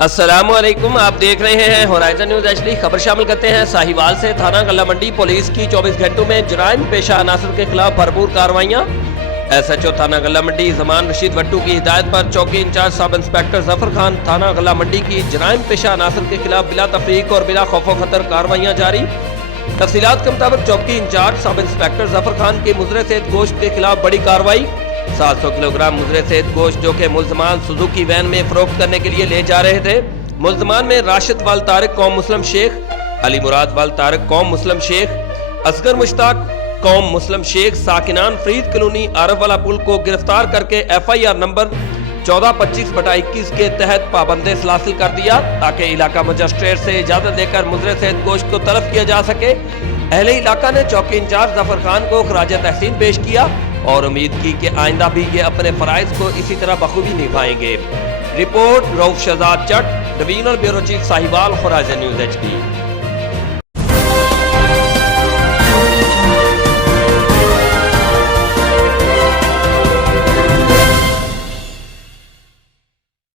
السلام علیکم، آپ دیکھ رہے ہیں ہورائزن نیوز ایچ ڈی۔ خبر شامل کرتے ہیں ساہیوال سے۔ تھانہ غلہ منڈی پولیس کی 24 گھنٹوں میں جرائم پیشہ عناصر کے خلاف بھرپور کارروائیاں۔ ایس ایچ او تھانہ غلہ منڈی زمان رشید وٹو کی ہدایت پر چوکی انچارج سب انسپیکٹر ظفر خان تھانہ غلہ منڈی کی جرائم پیشہ عناصر کے خلاف بلا تفریق اور بلا خوف و خطر کارروائیاں جاری۔ تفصیلات کے مطابق چوکی انچارج سب انسپیکٹر ظفر خان کی مضر صحت گوشت کے خلاف بڑی کارروائی۔ 700 کلو گرام مضر صحت گوشت جو کہ ملزمان سوزوکی وین میں فروخت کرنے کے لیے لے جا رہے تھے۔ ملزمان میں راشد وال طارق قوم مسلم شیخ، علی مراد وال طارق قوم مسلم شیخ، اصغر مشتاق قوم مسلم شیخ ساکنان فرید کلونی عارف والا پل کو گرفتار کر کے ایف آئی آر نمبر 1425/21 کے تحت پابند سلاسل کر دیا تاکہ علاقہ مجسٹریٹ سے اجازت لے کر مضر صحت گوشت کو تلف کیا جا سکے۔ اہل علاقہ نے چوکی انچارج ظفر خان کو خراج تحسین پیش کیا اور امید کی کہ آئندہ بھی یہ اپنے فرائض کو اسی طرح بخوبی نبھائیں گے۔ Report Rauf Shahzad Chatt, divisional bureau chief Sahiwal, Horizon News HD D.